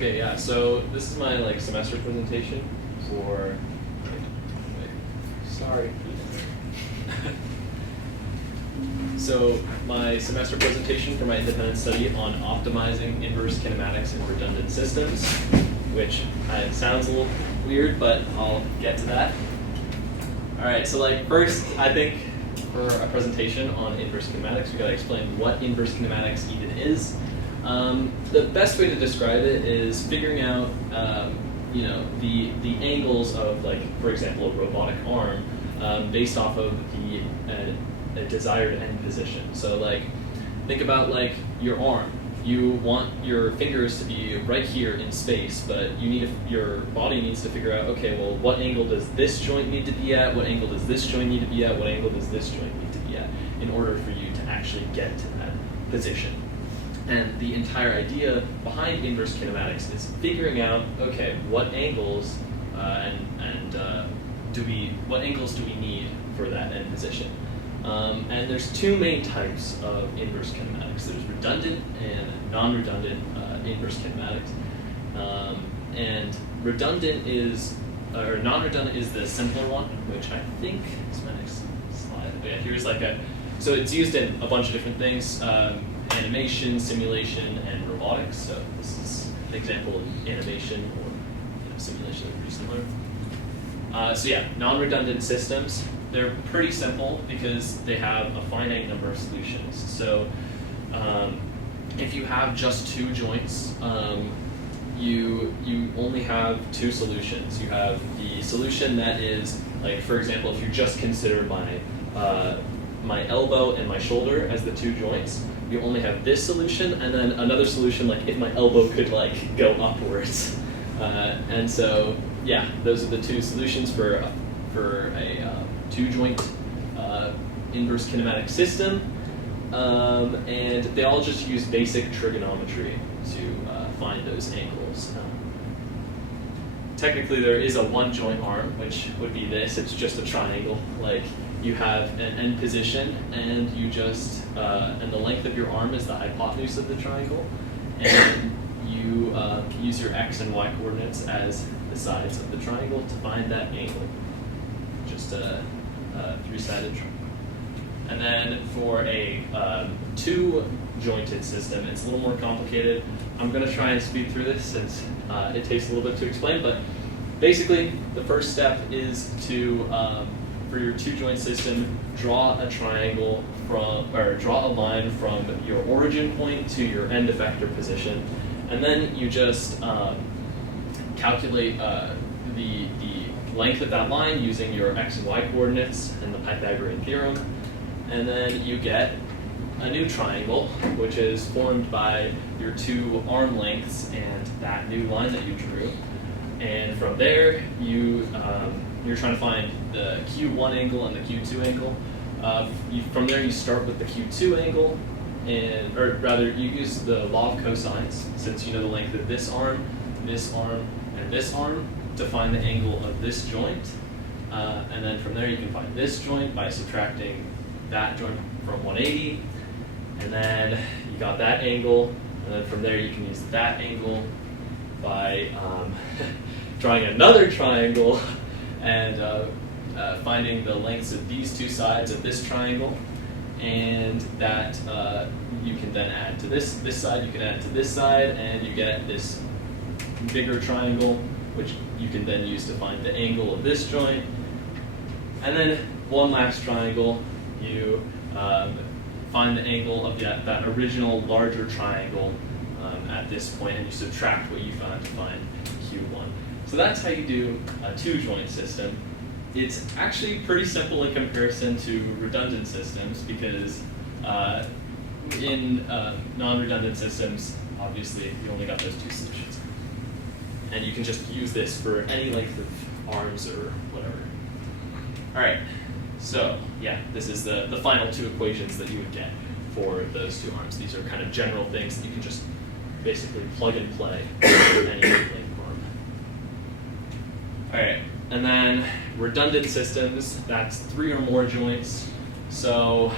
Okay, yeah, so this is my semester presentation for, sorry. So my semester presentation for my independent study on optimizing inverse kinematics in redundant systems, which sounds a little weird, but I'll get to that. All right, so first, I think for a presentation on inverse kinematics, we gotta explain what inverse kinematics even is. The best way to describe it is figuring out, the angles of, for example, a robotic arm based off of a desired end position. So, think about your arm. You want your fingers to be right here in space, but your body needs to figure out, okay, well, what angle does this joint need to be at? What angle does this joint need to be at? What angle does this joint need to be at? In order for you to actually get to that position. And the entire idea behind inverse kinematics is figuring out, okay, what angles what angles do we need for that end position? And there's two main types of inverse kinematics. There's redundant and non-redundant inverse kinematics. And non-redundant is the simpler one, which I think is my next slide. But yeah, here's so it's used in a bunch of different things. Animation, simulation, and robotics. So this is an example of animation or simulation that are pretty similar. So yeah, non-redundant systems, they're pretty simple because they have a finite number of solutions. So if you have just two joints, you only have two solutions. You have the solution that is, for example, if you just consider my elbow and my shoulder as the two joints, you only have this solution, and then another solution, if my elbow could go upwards. And so, yeah, those are the two solutions for a two-joint inverse kinematic system. And they all just use basic trigonometry to find those angles. Technically, there is a one-joint arm, which would be this. It's just a triangle. You have an end position, and you just and the length of your arm is the hypotenuse of the triangle, and you use your x and y coordinates as the sides of the triangle to find that angle. Just a three-sided triangle. And then for a two-jointed system, it's a little more complicated. I'm going to try and speed through this since it takes a little bit to explain, but basically the first step is to for your two-joint system, draw a triangle draw a line from your origin point to your end effector position, and then you just calculate the length of that line using your x and y coordinates and the Pythagorean theorem, and then you get a new triangle, which is formed by your two arm lengths and that new line that you drew. And from there, you're trying to find the Q1 angle and the Q2 angle. From there, you start with the Q2 angle, or rather, you use the law of cosines, since you know the length of this arm, and this arm, to find the angle of this joint. And then from there, you can find this joint by subtracting that joint from 180. And then you got that angle, and then from there, you can use that angle by drawing another triangle and finding the lengths of these two sides of this triangle, and that you can then add to this side, you can add to this side, and you get this bigger triangle, which you can then use to find the angle of this joint. And then one last triangle, you find the angle of that original larger triangle at this point, and you subtract what you found to find Q1. So that's how you do a two-joint system. It's actually pretty simple in comparison to redundant systems because in non-redundant systems, obviously, you only got those two solutions. And you can just use this for any length of arms or whatever. All right, so yeah, this is the final two equations that you would get for those two arms. These are kind of general things that you can just basically plug and play for any length arm. All right, and then redundant systems, that's three or more joints. So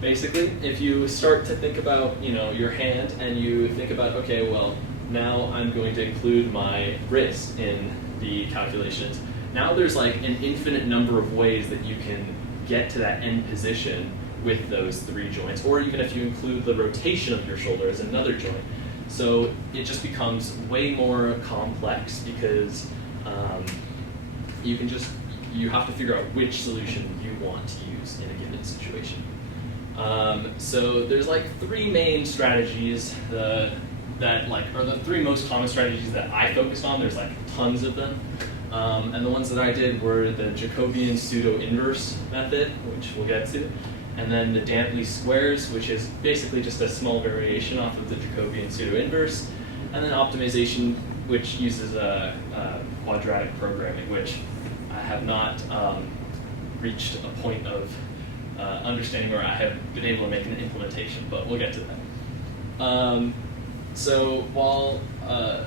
basically, if you start to think about your hand and you think about, okay, well, now I'm going to include my wrist in the calculations. Now there's like an infinite number of ways that you can get to that end position with those 3 joints, or even if you include the rotation of your shoulder as another joint. So it just becomes way more complex because you have to figure out which solution you want to use in a given situation. So there's like 3 main strategies are the 3 most common strategies that I focused on. There's like tons of them. And the ones that I did were the Jacobian pseudo-inverse method, which we'll get to, and then the Dantley squares, which is basically just a small variation off of the Jacobian pseudo-inverse, and then optimization, which uses quadratic programming, which I have not reached a point of understanding where I have been able to make an implementation, but we'll get to that. So while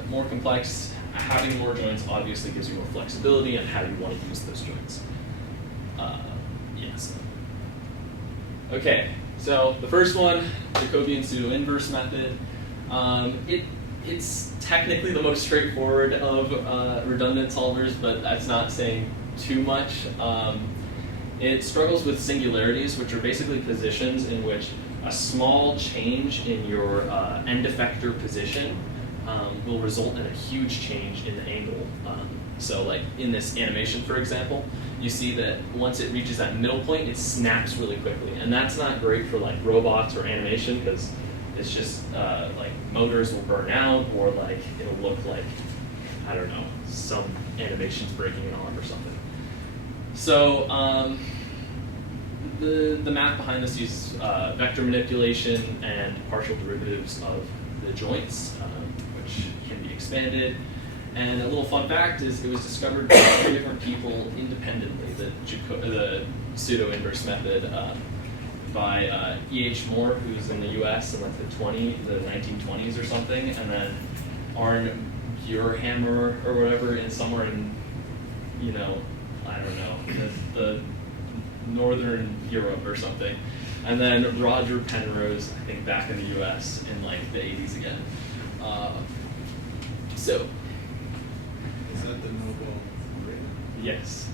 more complex, having more joints obviously gives you more flexibility on how you want to use those joints. Yes. Okay, so the first one, Jacobian pseudo-inverse method. It's technically the most straightforward of redundant solvers, but that's not saying too much. It struggles with singularities, which are basically positions in which a small change in your end effector position will result in a huge change in the angle. So like in this animation, for example, you see that once it reaches that middle point, it snaps really quickly. And that's not great for like robots or animation because it's just like motors will burn out, or like it'll look like, I don't know, some animation's breaking an arm or something. So the math behind this uses vector manipulation and partial derivatives of the joints, which can be expanded. And a little fun fact is it was discovered by 3 different people independently, the pseudo-inverse method, by E.H. Moore, who's in the US in like the 1920s or something, and then Arne Buurhammer or whatever in somewhere in, I don't know, the Northern Europe or something. And then Roger Penrose, I think back in the US in like the 80s again. So. Is that the Nobel? Yes,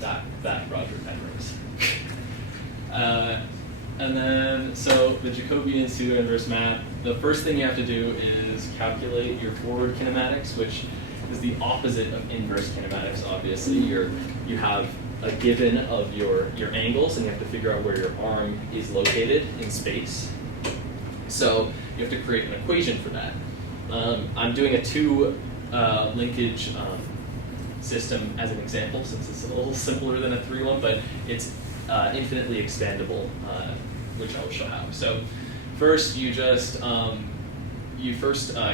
that Roger Penrose. And then, so the Jacobian pseudo-inverse map, the first thing you have to do is calculate your forward kinematics, which is the opposite of inverse kinematics, obviously. You have a given of your angles, and you have to figure out where your arm is located in space. So you have to create an equation for that. I'm doing a 2 linkage system as an example, since it's a little simpler than a 3 one, but it's infinitely expandable, which I will show how. So first, you just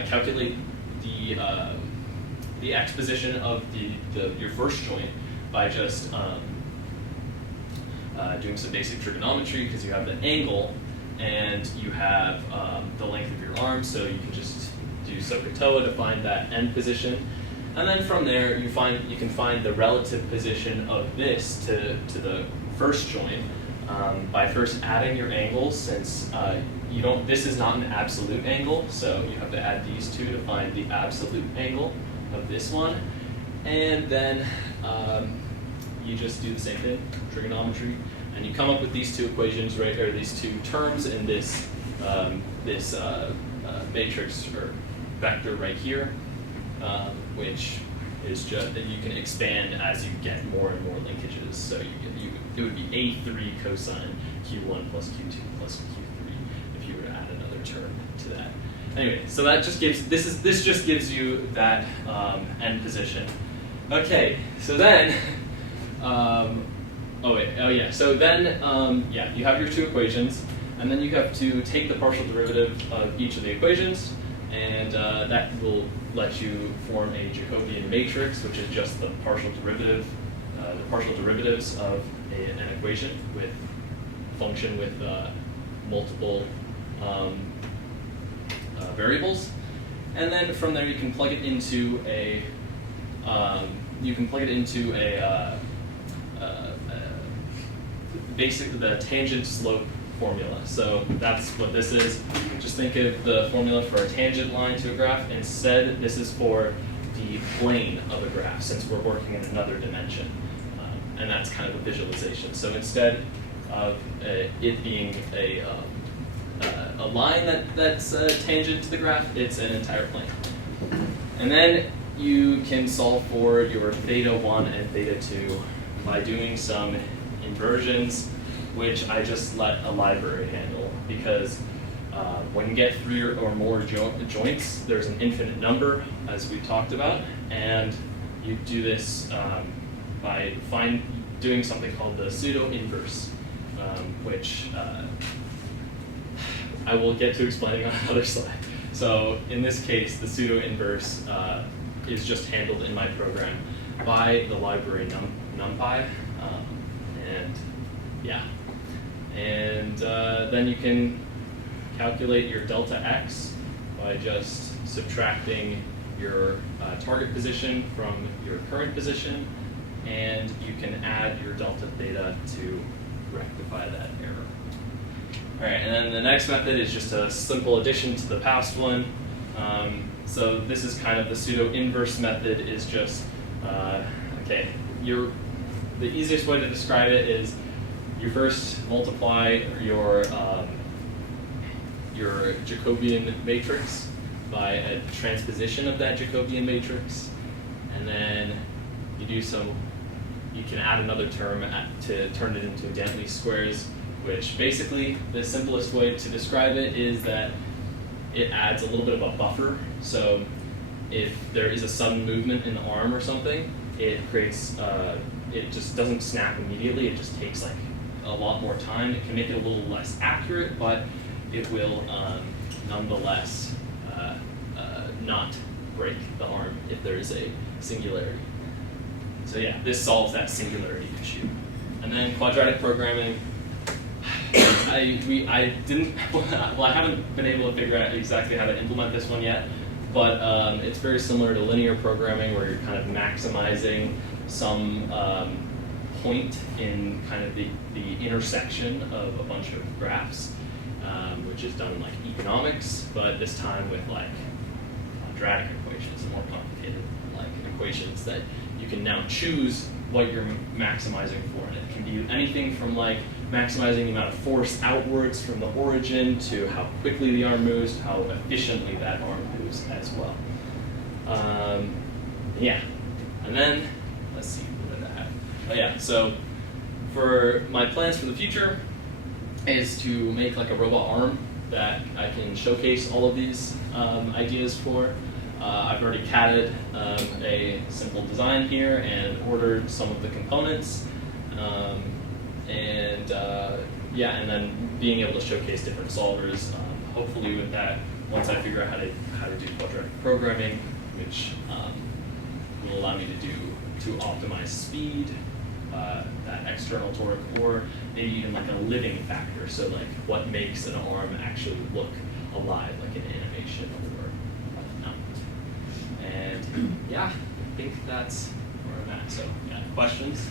calculate the x position of your first joint by just doing some basic trigonometry, because you have the angle and you have the length of your arm, so you can just do SOHCAHTOA to find that end position. And then from there, you can find the relative position of this to the first joint by first adding your angles, since this is not an absolute angle, so you have to add these 2 to find the absolute angle of this one. And then you just do the same thing, trigonometry, and you come up with these 2 equations, right, or these 2 terms in this matrix or vector right here, which is just that you can expand as you get more and more linkages. So it would be A3 cosine Q1 plus Q2 plus Q3 if you were to add another term to that. Anyway, so that just gives this just gives you that end position. Okay, so then so then you have your 2 equations, and then you have to take the partial derivative of each of the equations, and that will let you form a Jacobian matrix, which is just the partial derivatives of an equation with function with multiple variables. And then from there, you can plug it into a basically the tangent slope formula. So that's what this is. Just think of the formula for a tangent line to a graph. Instead, this is for the plane of a graph, since we're working in another dimension. And that's kind of a visualization. So instead of it being a line that's tangent to the graph, it's an entire plane. And then you can solve for your theta 1 and theta 2 by doing some inversions, which I just let a library handle, because when you get 3 or more joints, there's an infinite number, as we talked about, and you do this by doing something called the pseudo-inverse, which I will get to explaining on another slide. So in this case, the pseudo-inverse is just handled in my program by the library NumPy, and yeah. And then you can calculate your delta x by just subtracting your target position from your current position, and you can add your delta theta to rectify that error. All right, and then the next method is just a simple addition to the past one. So this is kind of the pseudo-inverse method. Is just okay. The easiest way to describe it is you first multiply your Jacobian matrix by a transposition of that Jacobian matrix, and then you can add another term to turn it into again these squares, which basically the simplest way to describe it is that it adds a little bit of a buffer. So if there is a sudden movement in the arm or something, it creates, it just doesn't snap immediately, it just takes like a lot more time. It can make it a little less accurate, but it will nonetheless not break the arm if there is a singularity. So yeah, this solves that singularity issue. And then quadratic programming, I haven't been able to figure out exactly how to implement this one yet, but it's very similar to linear programming, where you're kind of maximizing some point in kind of the intersection of a bunch of graphs, which is done in like economics, but this time with like quadratic equations, more complicated like equations that you can now choose what you're maximizing for. And it can be anything from like maximizing the amount of force outwards from the origin to how quickly the arm moves, to how efficiently that arm moves as well. Yeah, and then let's see, what did I have? Oh yeah, so for my plans for the future is to make like a robot arm that I can showcase all of these ideas for. I've already CAD'd a simple design here and ordered some of the components. Yeah, and then being able to showcase different solvers. Hopefully with that, once I figure out how to do quadratic programming, which will allow me to optimize speed, that external torque, or maybe even like a living factor. So like what makes an arm actually look alive, like an animation or not. And yeah, I think that's where I'm at. So yeah, questions?